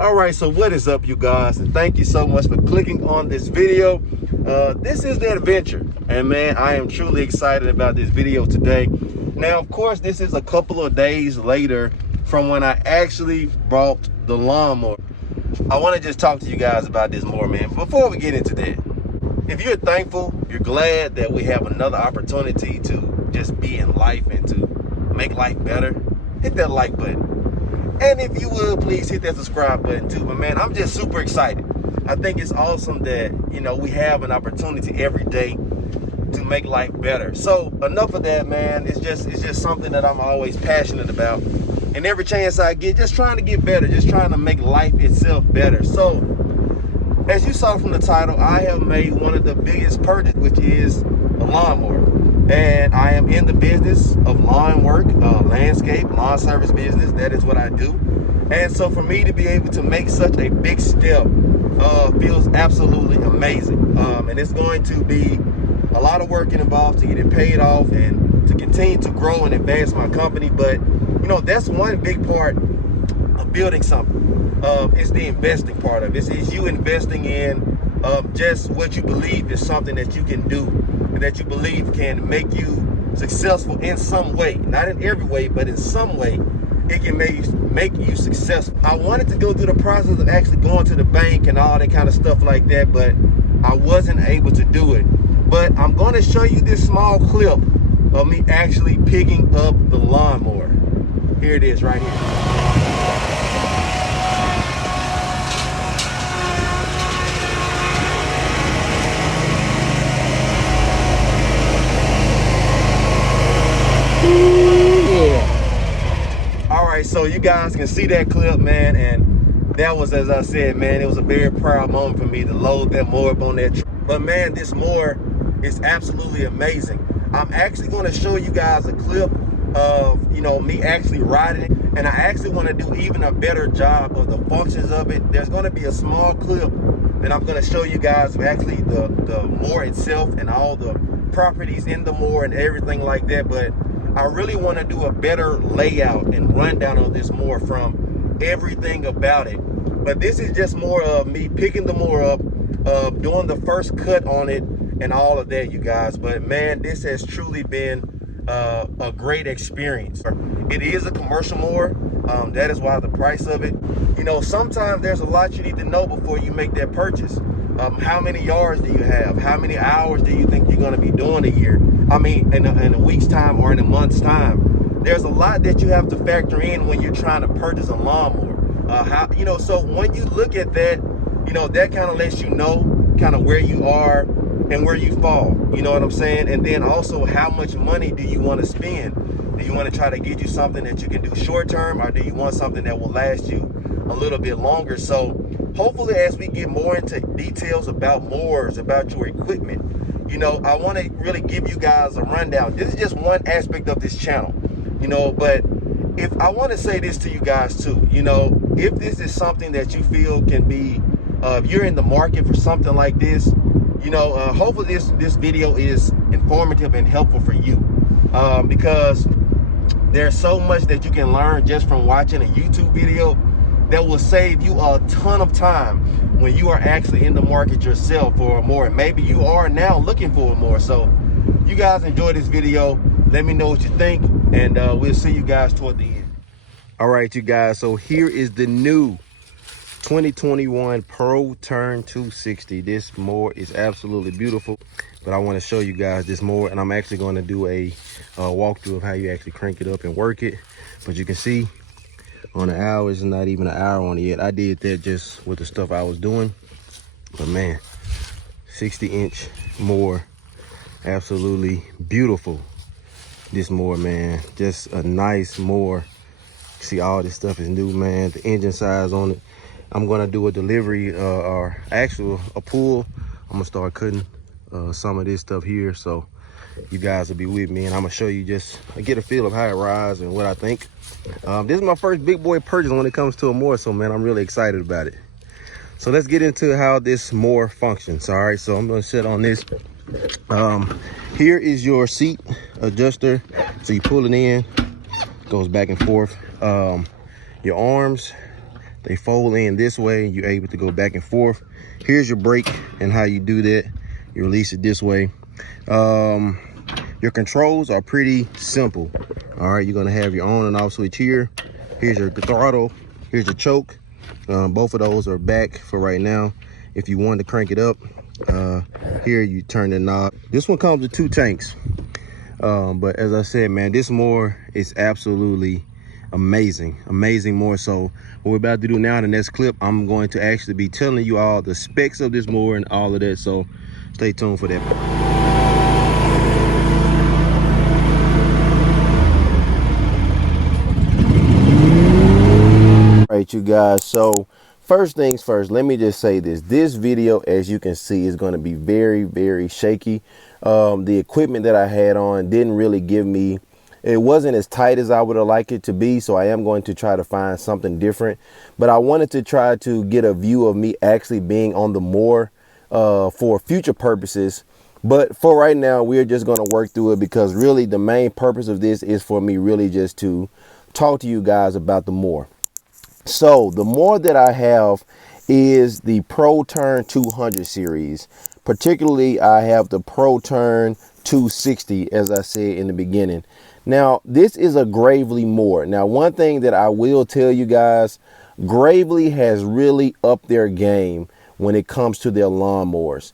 All right, so what is up, you guys? And thank you so much for clicking on this video. This is the adventure, and man, I am truly excited about this video today. Now, of course, this is a couple of days later from when I actually bought the lawnmower. I want to just talk to you guys about this more, man. Before we get into that, if you're thankful, you're glad that we have another opportunity to just be in life and to make life better, hit that like button. And if you would, please hit that subscribe button too. But man, I'm just super excited. I think it's awesome that, you know, we have an opportunity every day to make life better. So enough of that, man. It's just something that I'm always passionate about. And every chance I get, just trying to get better, just trying to make life itself better. So as you saw from the title, I have made one of the biggest purchases, which is a lawnmower. And I am in the business of lawn work, landscape, lawn service business. That is what I do. And so for me to be able to make such a big step feels absolutely amazing. And it's going to be a lot of work involved to get it paid off and to continue to grow and advance my company. But, you know, that's one big part of building something. It's the investing part of it. It's you investing in just what you believe is something that you can do and that you believe can make you successful in some way. Not in every way, but in some way it can make you successful. I wanted to go through the process of actually going to the bank and all that kind of stuff like that, but I wasn't able to do it. But I'm going to show you this small clip of me actually picking up the lawnmower. Here it is right here. All right, so you guys can see that clip, man, and that was, as I said, man, it was a very proud moment for me to load that mower up on that truck. But man, this mower is absolutely amazing. I'm actually going to show you guys a clip of, you know, me actually riding it, and I actually want to do even a better job of the functions of it. There's going to be a small clip that I'm going to show you guys of actually the mower itself and all the properties in the mower and everything like that. But I really want to do a better layout and rundown of this mower from everything about it. But this is just more of me picking the mower up, doing the first cut on it and all of that, you guys. But man, this has truly been a great experience. It is a commercial mower. That is why the price of it. You know, sometimes there's a lot you need to know before you make that purchase. How many yards do you have? How many hours do you think you're going to be doing a year? I mean, in a week's time or in a month's time. There's a lot that you have to factor in when you're trying to purchase a lawnmower. You know, so when you look at that, you know, that kind of lets you know kind of where you are and where you fall. You know what I'm saying? And then also, how much money do you want to spend? Do you want to try to get you something that you can do short term, or do you want something that will last you a little bit longer? So hopefully, as we get more into details about mowers, about your equipment, you know, I want to really give you guys a rundown. This is just one aspect of this channel, you know, but if I want to say this to you guys too, you know, if this is something that you feel can be, if you're in the market for something like this, you know, hopefully this video is informative and helpful for you, because there's so much that you can learn just from watching a YouTube video that will save you a ton of time when you are actually in the market yourself for a mower. Maybe you are now looking for a mower. So you guys enjoy this video. Let me know what you think, and we'll see you guys toward the end. All right, you guys, so here is the new 2021 Pro Turn 260. This mower is absolutely beautiful, but I want to show you guys this mower, and I'm actually going to do a walkthrough of how you actually crank it up and work it. But you can see on the hour, it's not even an hour on it yet. I did that just with the stuff I was doing. But man, 60-inch mower, absolutely beautiful. This mower, man, just a nice mower. See, all this stuff is new, man. The engine size on it. I'm gonna do a delivery or actual a pull. I'm gonna start cutting some of this stuff here, so you guys will be with me, and I'm gonna show you, just get a feel of how it rides and what I think. This is my first big boy purchase when it comes to a mower, so man, I'm really excited about it. So let's get into how this mower functions. All right, so I'm gonna sit on this. Here is your seat adjuster. So you pull it in, goes back and forth. Your arms They fold in this way. You're able to go back and forth. Here's your brake and how you do that. You release it this way. Your controls are pretty simple. All right, you're gonna have your on and off switch here. Here's your throttle. Here's your choke. Both of those are back for right now. If you want to crank it up, here you turn the knob. This one comes with 2 tanks. But as I said, man, this mower is absolutely amazing. Amazing mower. So what we're about to do now in the next clip, I'm going to actually be telling you all the specs of this mower and all of that. So stay tuned for that. All right, you guys, so first things first, let me just say this video, as you can see, is going to be very shaky. The equipment that I had on didn't really give me, it wasn't as tight as I would have liked it to be, so I am going to try to find something different. But I wanted to try to get a view of me actually being on the mower for future purposes. But for right now, we're just going to work through it, because really the main purpose of this is for me really just to talk to you guys about the mower. So the mower that I have is the Pro Turn 200 series. Particularly, I have the Pro Turn 260, as I said in the beginning. Now, this is a Gravely mower. Now, one thing that I will tell you guys, Gravely has really upped their game when it comes to their lawnmowers.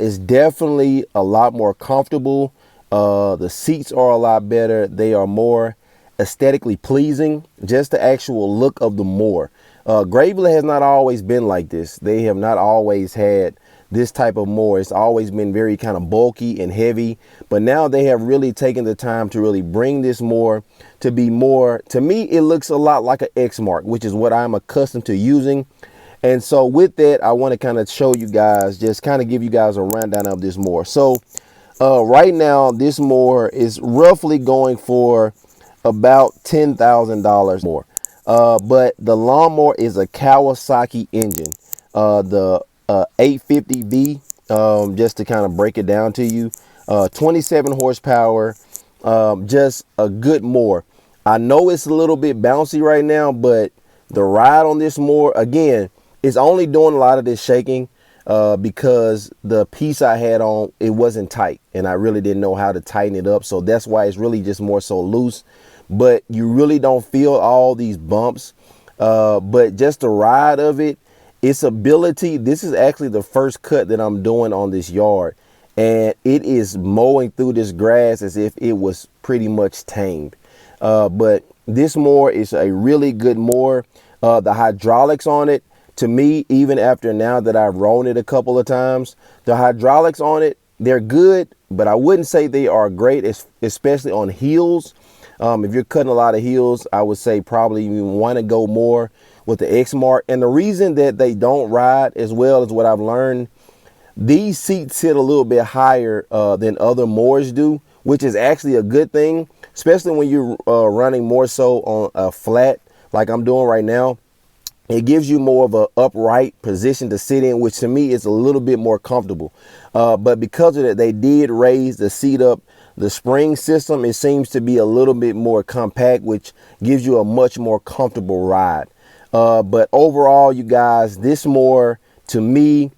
It's definitely a lot more comfortable. The seats are a lot better. They are more aesthetically pleasing. Just the actual look of the mower. Gravely has not always been like this. They have not always had this type of mower. It's always been very kind of bulky and heavy, but now they have really taken the time to really bring this mower to be more, to me it looks a lot like an Exmark, which is what I'm accustomed to using. And so with that, I want to kind of show you guys, just kind of give you guys a rundown of this mower. So right now this mower is roughly going for about $10,000 more. But the lawnmower is a Kawasaki engine, the 850V, just to kind of break it down to you, 27 horsepower, just a good mower. I know it's a little bit bouncy right now, but the ride on this mower, again, it's only doing a lot of this shaking because the piece I had on, it wasn't tight, and I really didn't know how to tighten it up. So that's why it's really just more so loose. But you really don't feel all these bumps. But just the ride of it, its ability, this is actually the first cut that I'm doing on this yard. And it is mowing through this grass as if it was pretty much tamed. But this mower is a really good mower. The hydraulics on it, to me, even after now that I've rode it a couple of times, the hydraulics on it, they're good, but I wouldn't say they are great, especially on hills. If you're cutting a lot of hills, I would say probably you want to go more with the Exmark. And the reason that they don't ride as well as what I've learned, these seats sit a little bit higher than other mowers do, which is actually a good thing, especially when you're running more so on a flat like I'm doing right now. It gives you more of an upright position to sit in, which to me is a little bit more comfortable. But because of that, they did raise the seat up. The spring system, it seems to be a little bit more compact, which gives you a much more comfortable ride. But overall, you guys, this mower to me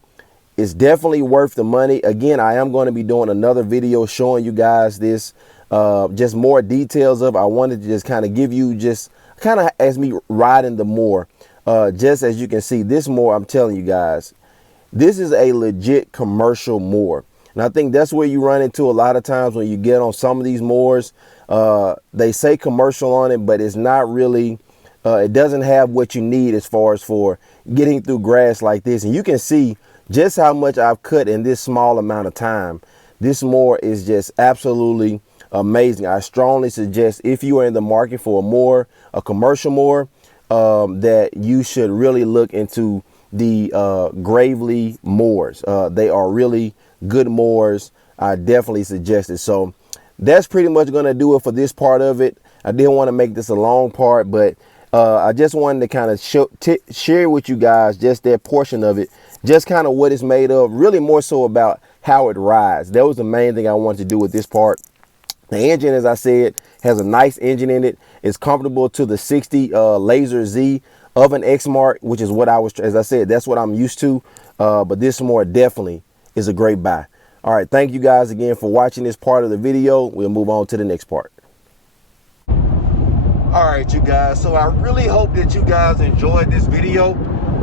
is definitely worth the money. Again, I am going to be doing another video showing you guys this, just more details of. I wanted to just kind of give you just kind of as me riding the mower. Just as you can see, this mower, I'm telling you guys, this is a legit commercial mower. And I think that's where you run into a lot of times when you get on some of these mowers. They say commercial on it, but it's not really, it doesn't have what you need as far as for getting through grass like this. And you can see just how much I've cut in this small amount of time. This mower is just absolutely amazing. I strongly suggest, if you are in the market for a mower, a commercial mower, that you should really look into the Gravely mowers. They are really good mowers. I definitely suggest it. So that's pretty much going to do it for this part of it. I didn't want to make this a long part, but I just wanted to kind of share with you guys just that portion of it, just kind of what it's made of, really more so about how it rides. That was the main thing I wanted to do with this part. The engine, as I said, has a nice engine in it. It's comparable to the 60 Laser Z of an Exmark, which is what I was, as I said, that's what I'm used to. But this mower definitely is a great buy. All right, thank you guys again for watching this part of the video. We'll move on to the next part. All right, you guys, so I really hope that you guys enjoyed this video.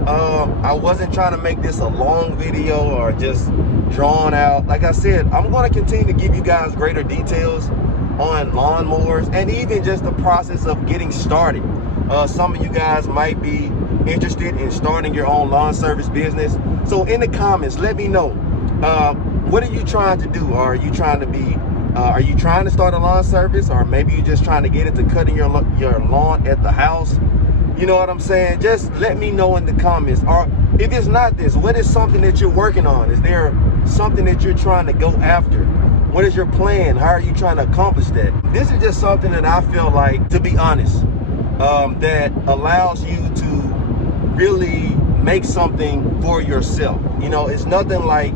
I wasn't trying to make this a long video or just drawn out. Like I said, I'm going to continue to give you guys greater details on lawnmowers and even just the process of getting started. Some of you guys might be interested in starting your own lawn service business. So in the comments, let me know, what are you trying to do? Are you trying to start a lawn service, or maybe you're just trying to get into cutting your lawn at the house? You know what I'm saying? Just let me know in the comments. Or if it's not this, what is something that you're working on? Is there something that you're trying to go after? What is your plan? How are you trying to accomplish that? This is just something that I feel like, to be honest, that allows you to really make something for yourself. You know, it's nothing like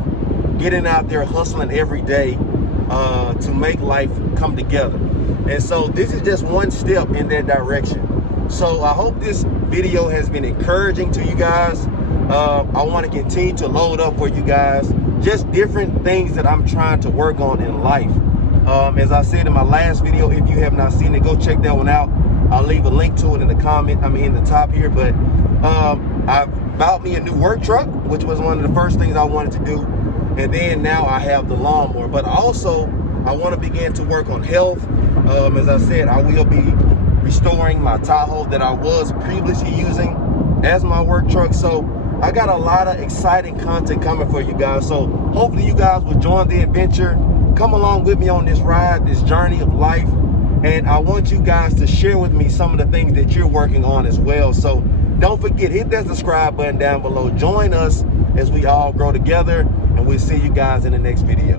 getting out there hustling every day to make life come together. And so this is just one step in that direction. So I hope this video has been encouraging to you guys. I want to continue to load up for you guys just different things that I'm trying to work on in life. As I said in my last video, if you have not seen it, go check that one out. I'll leave a link to it in the comment, in the top here. But I bought me a new work truck, which was one of the first things I wanted to do. And then now I have the lawnmower. But also, I want to begin to work on health. As I said, I will be restoring my Tahoe that I was previously using as my work truck. So I got a lot of exciting content coming for you guys. So hopefully you guys will join the adventure. Come along with me on this ride, this journey of life. And I want you guys to share with me some of the things that you're working on as well. So don't forget, hit that subscribe button down below. Join us as we all grow together. And we'll see you guys in the next video.